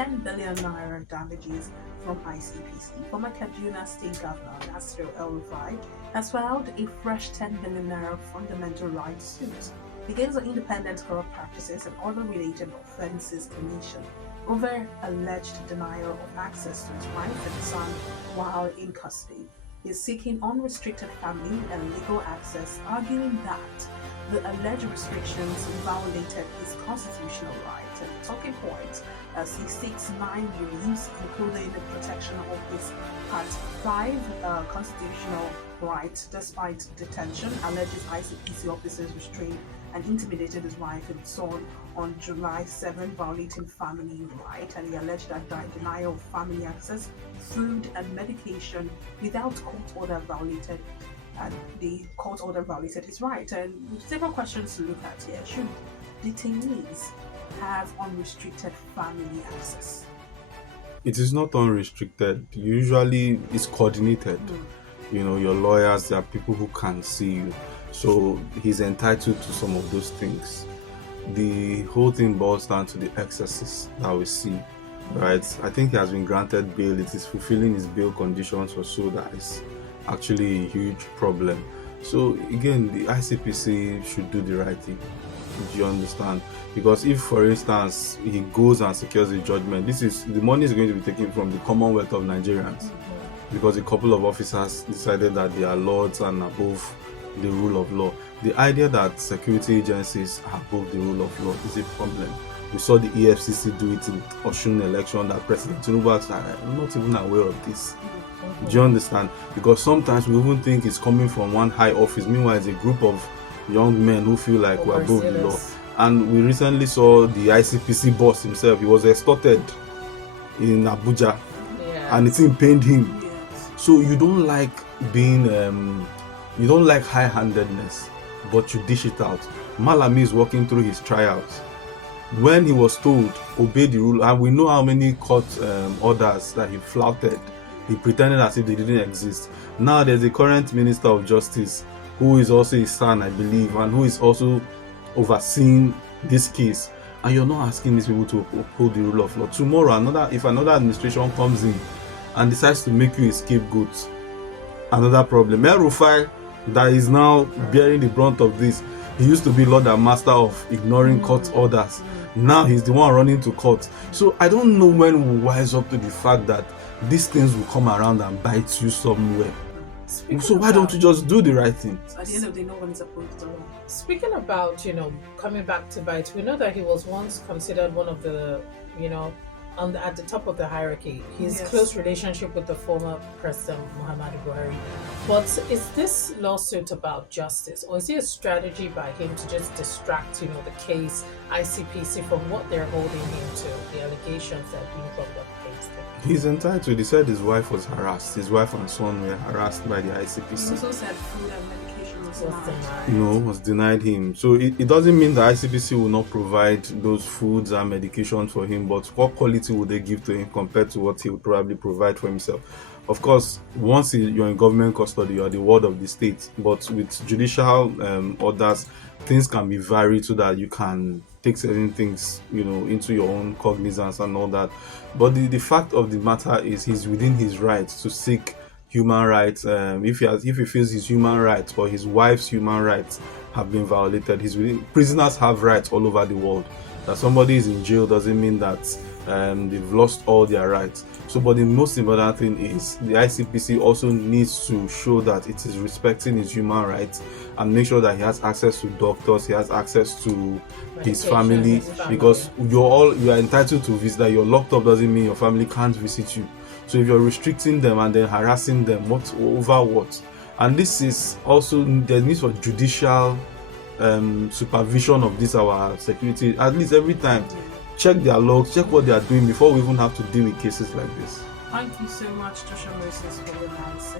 10 billion naira damages from ICPC. Former Kaduna State Governor Nasir El-Rufai has filed a fresh 10 billion naira fundamental rights suit against the Independent Corrupt Practices and Other Related Offences Commission over alleged denial of access to his wife and son while in custody. He is seeking unrestricted family and legal access, arguing that the alleged restrictions violated his constitutional rights. And the talking point as he seeks 9 reliefs, including the protection of his Part 5 constitutional rights despite detention, alleges ICPC officers restrained and intimidated his wife and son on July 7, violating family right, and he alleged that denial of family access, food and medication without court order violated the court order violated his right. And several questions to look at here. Should detainees have unrestricted family access? It is not unrestricted. Usually it's coordinated. You know, your lawyers, there are people who can see you. So he's entitled to some of those things. The whole thing boils down to the excesses that we see, right? I think he has been granted bail. It is fulfilling his bail conditions or so that is actually a huge problem. So again, the ICPC should do the right thing. Do you understand? Because if, for instance, he goes and secures a judgment, the money is going to be taken from the Commonwealth of Nigerians, because a couple of officers decided that they are lords and above the rule of law. The idea that security agencies are above the rule of law is a problem. We saw the EFCC do it in Osun election, that President Tinubu said, I'm not even aware of this. Do you understand? Because sometimes we even think it's coming from one high office. Meanwhile, it's a group of young men who feel like we're above the law. And we recently saw the ICPC boss himself. He was extorted in Abuja, and it pained him. So you don't like being, you don't like high-handedness, but you dish it out. Malami is walking through his trials. When he was told, obey the rule, and we know how many court orders that he flouted. He pretended as if they didn't exist. Now there's a current Minister of Justice who is also his son, I believe, and who is also overseeing this case. And you're not asking these people to uphold the rule of law. Tomorrow, if another administration comes in and decides to make you a scapegoat, another problem. El-Rufai, that is now bearing the brunt of this, he used to be Lord and Master of ignoring court orders. Now he's the one running to court. So I don't know when we'll wise up to the fact that these things will come around and bite you somewhere. So why don't you just do the right thing? At the end of the day, no one is opposed to law. Speaking about, coming back to bite, we know that he was once considered one of the, at the top of the hierarchy. His close relationship with the former President Muhammadu Buhari. But is this lawsuit about justice, or is it a strategy by him to just distract, the case, ICPC, from what they're holding him to, the allegations that are being brought up against him? He's entitled. He said his wife was harassed. His wife and son were harassed by the ICPC. He also said food and medication was denied. Was denied him. So it doesn't mean the ICPC will not provide those foods and medication for him, but what quality would they give to him compared to what he would probably provide for himself? Of course, once you're in government custody, you're the ward of the state. But with judicial orders, things can be varied so that you can take certain things, into your own cognizance and all that. But the fact of the matter is, he's within his rights to seek human rights. If he feels his human rights or his wife's human rights have been violated, prisoners have rights all over the world. That somebody is in jail doesn't mean that they've lost all their rights. But the most important thing is the ICPC also needs to show that it is respecting his human rights and make sure that he has access to doctors, he has access to his family, because you are entitled to visit. That you're locked up doesn't mean your family can't visit you. So if you're restricting them and then harassing them, over what? And this is also the need for judicial supervision of this, our security, at least every time. Check their logs, check what they are doing before we even have to deal with cases like this. Thank you so much, Joshua Moses, for your analysis.